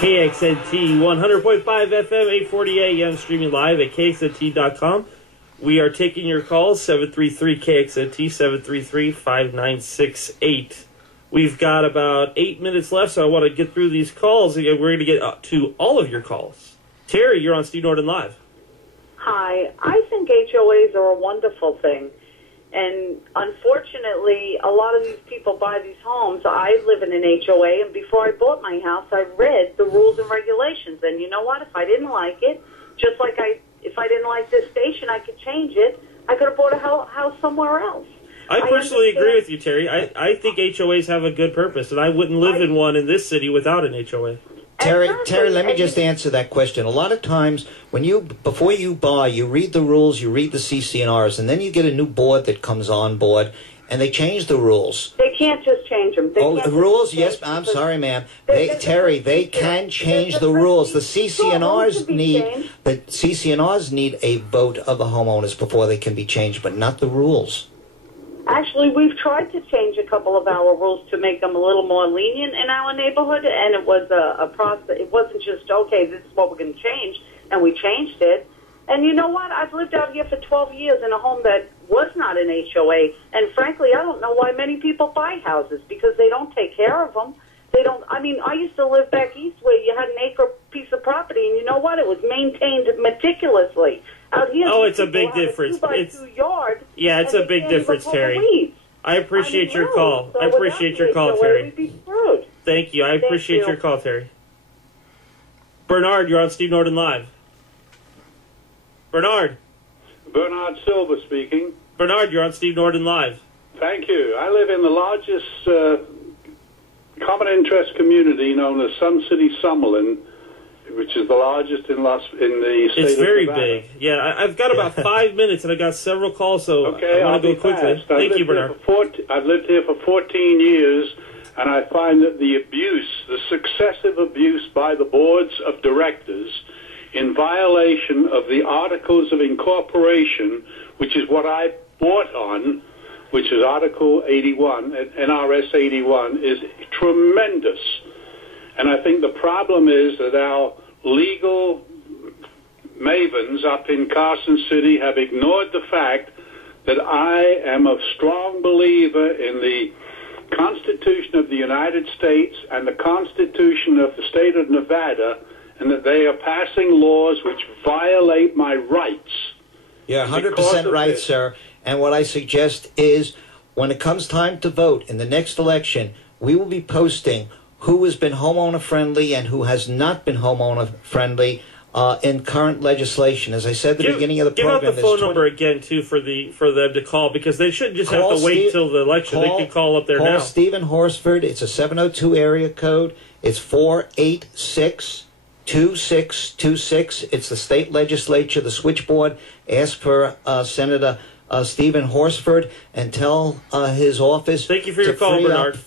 KXNT 100.5 FM, 840 AM, streaming live at KXNT.com. We are taking your calls, 733-KXNT, 733-5968. We've got about 8 minutes left, so I want to get through these calls. We're going to get to all of your calls. Terry, you're on Steve Norton Live. Hi. I think HOAs are a wonderful thing. And unfortunately, a lot of these people buy these homes. I live in an HOA, and before I bought my house, I read the rules and regulations. And you know what? If I didn't like it, just like if I didn't like this station, I could change it. I could have bought a house somewhere else. I personally agree with you, Terry. I think HOAs have a good purpose, and I wouldn't live in one in this city without an HOA. Terry, let me just answer that question. A lot of times, before you buy, you read the rules, you read the CC&Rs, and then you get a new board that comes on board, and they change the rules. They can't just change them. The rules? Yes, I'm sorry, ma'am. Terry, they can change the rules. The CC&Rs need a vote of the homeowners before they can be changed, but not the rules. Actually, we've tried to change a couple of our rules to make them a little more lenient in our neighborhood, and it was a process. It wasn't just, okay, this is what we're going to change, and we changed it. And you know what? I've lived out here for 12 years in a home that was not an HOA, and frankly, I don't know why many people buy houses, because they don't take care of them. They don't. I mean, I used to live back east where you had an acre piece of property, and you know what? It was maintained meticulously. Out here, it's a big difference. It's a 2x2 yard. Yeah, it's a big difference, Terry. I appreciate your call. I appreciate your call, Terry. Thank you. I appreciate your call, Terry. Bernard, you're on Steve Norton Live. Bernard Silva speaking. Bernard, you're on Steve Norton Live. Thank you. I live in the largest common interest community known as Sun City, Summerlin, which is the largest in the state of Nevada. It's very big. Yeah, I've got about 5 minutes, and I got several calls, so okay, I want to go quickly. Fast. Thank you, Bernard. I've lived here for 14 years, and I find that the successive abuse by the boards of directors in violation of the Articles of Incorporation, which is what I bought on, which is Article 81, NRS 81, is tremendous. And I think the problem is that our legal mavens up in Carson City have ignored the fact that I am a strong believer in the Constitution of the United States and the Constitution of the state of Nevada, and that they are passing laws which violate my rights. You're 100% right, sir. And what I suggest is, when it comes time to vote in the next election, we will be posting who has been homeowner-friendly and who has not been homeowner-friendly in current legislation. As I said at the beginning of the program... Give out the phone number again, too, for them to call, because they shouldn't just have to wait till the election. They can call up there now. Call Stephen Horsford. It's a 702 area code. It's 486-2626. It's the state legislature, the switchboard. Ask for Senator Stephen Horsford, and tell his office. Thank you for your call, Bernard.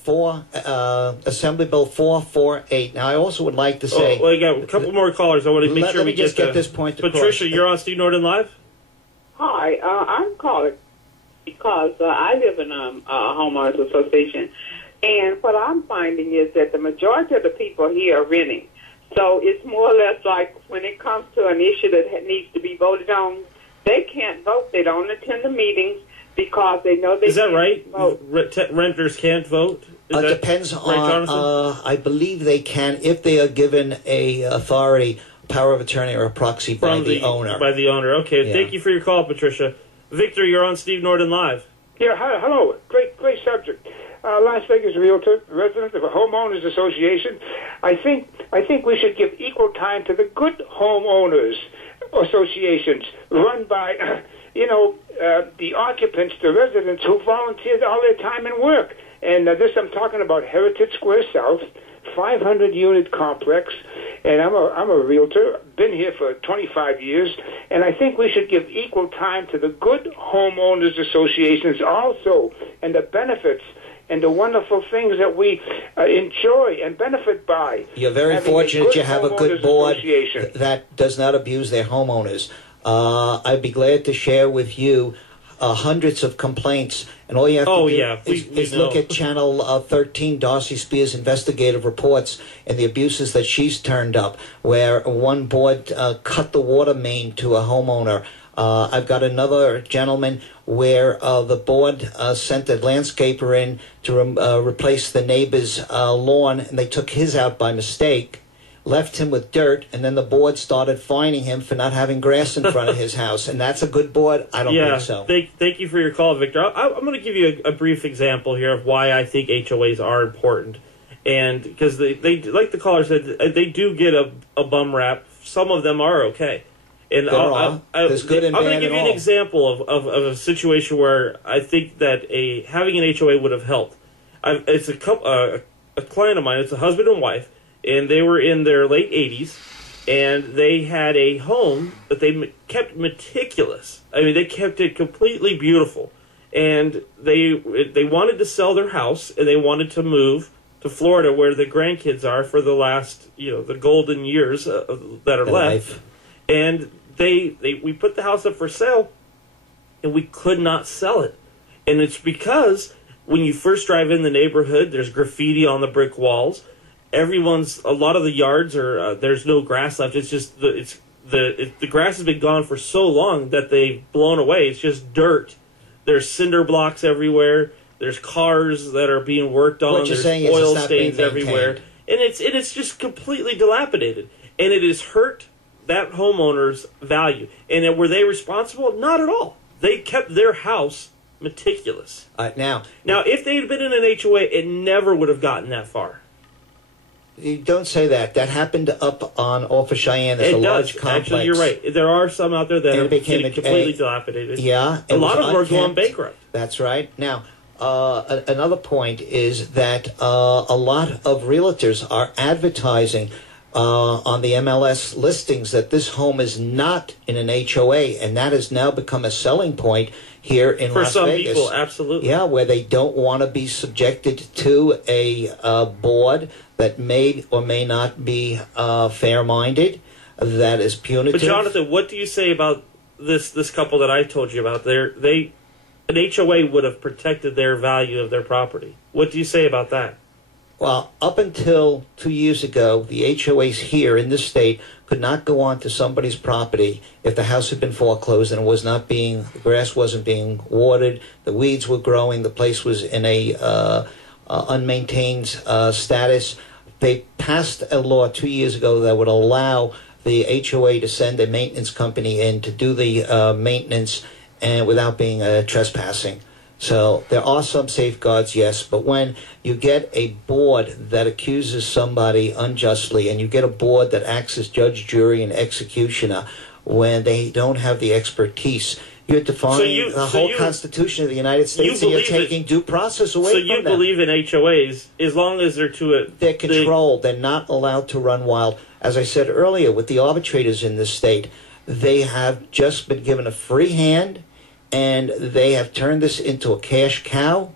Assembly Bill 448. Now, I also would like to say... I got a couple more callers. I want to make sure we get this point across. Patricia, you're on Steve Norton Live? Hi, I'm calling because I live in a homeowners association, and what I'm finding is that the majority of the people here are renting. So it's more or less like when it comes to an issue that needs to be voted on, they can't vote. They don't attend the meetings because they know they can't vote. Is that right? Renters can't vote? Depends on, I believe they can if they are given a authority, power of attorney, or a proxy by the owner. By the owner. Okay, yeah. Thank you for your call, Patricia. Victor, you're on Steve Norton Live. Yeah, hello. Great subject. Las Vegas realtor, resident of a homeowners association. I think we should give equal time to the good homeowners associations run by, the occupants, the residents who volunteered all their time and work. And I'm talking about Heritage Square South, 500-unit complex, and I'm a realtor, been here for 25 years, and I think we should give equal time to the good homeowners associations also, and the benefits and the wonderful things that we enjoy and benefit by. You're very fortunate you have a good board that does not abuse their homeowners. I'd be glad to share with you hundreds of complaints, and all you have to do is look at Channel 13, Darcy Spears' investigative reports, and the abuses that she's turned up, where one board cut the water main to a homeowner. I've got another gentleman where the board sent a landscaper in to replace the neighbor's lawn, and they took his out by mistake, left him with dirt, and then the board started fining him for not having grass in front of his house. And that's a good board? I don't think so. Thank you for your call, Victor. I'm going to give you a brief example here of why I think HOAs are important. And because they like the caller said, they do get a bum rap. Some of them are okay. And there's good and bad. I'm going to give you an example of a situation where I think that having an HOA would have helped. It's a client of mine. It's a husband and wife, and they were in their late 80s, and they had a home that they kept meticulous. I mean, they kept it completely beautiful, and they wanted to sell their house, and they wanted to move to Florida, where the grandkids are for the last, the golden years that are left. Life. And we put the house up for sale, and we could not sell it. And it's because when you first drive in the neighborhood, there's graffiti on the brick walls. A lot of the yards are there's no grass left. It's just the grass has been gone for so long that they've blown away. It's just dirt. There's cinder blocks everywhere. There's cars that are being worked on. There's oil stains everywhere, and it's just completely dilapidated, and it has hurt that homeowner's value. And were they responsible? Not at all. They kept their house meticulous. Now, if they had been in an HOA, it never would have gotten that far. You don't say that. That happened up off of Cheyenne. There's a large complex. Actually, you're right. There are some out there that are completely dilapidated. Yeah. A lot of them are going bankrupt. That's right. Now, another point is that a lot of realtors are advertising on the MLS listings that this home is not in an HOA, and that has now become a selling point here in Las Vegas. For some people, absolutely. Yeah, where they don't want to be subjected to a board that may or may not be fair-minded, that is punitive. But Jonathan, what do you say about this couple that I told you about? An HOA would have protected their value of their property. What do you say about that? Well, up until 2 years ago, the HOAs here in this state could not go onto somebody's property if the house had been foreclosed and the grass wasn't being watered, the weeds were growing, the place was in a unmaintained status. They passed a law 2 years ago that would allow the HOA to send a maintenance company in to do the maintenance and without being trespassing. So there are some safeguards, yes, but when you get a board that accuses somebody unjustly, and you get a board that acts as judge, jury, and executioner, when they don't have the expertise, you're defying the whole Constitution of the United States, and you're taking due process away from them. So you believe in HOAs as long as they're They're controlled. They're not allowed to run wild. As I said earlier, with the arbitrators in this state, they have just been given a free hand, and they have turned this into a cash cow,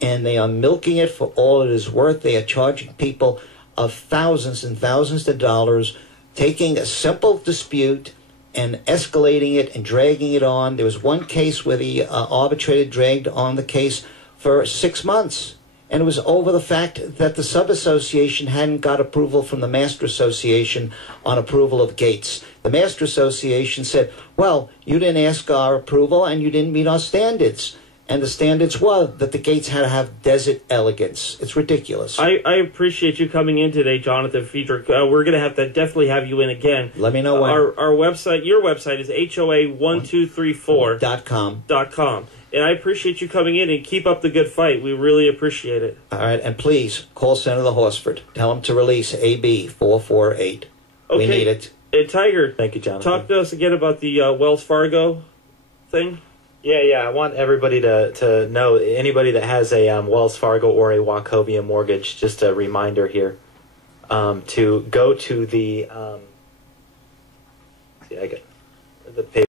and they are milking it for all it is worth. They are charging people of thousands and thousands of dollars, taking a simple dispute and escalating it and dragging it on. There was one case where the arbitrator dragged on the case for 6 months, and it was over the fact that the sub-association hadn't got approval from the Master Association on approval of gates. The Master Association said, well, you didn't ask our approval and you didn't meet our standards. And the standards were that the gates had to have desert elegance. It's ridiculous. I appreciate you coming in today, Jonathan Friedrich. We're going to have to definitely have you in again. Let me know when. Our website, your website is HOA1234.com. And I appreciate you coming in, and keep up the good fight. We really appreciate it. All right, and please call Senator Horsford. Tell him to release AB 448. Okay. We need it. And Tiger, thank you, Jonathan. Talk to us again about the Wells Fargo thing. Yeah. I want everybody to know, anybody that has a Wells Fargo or a Wachovia mortgage, just a reminder here, to go to the page.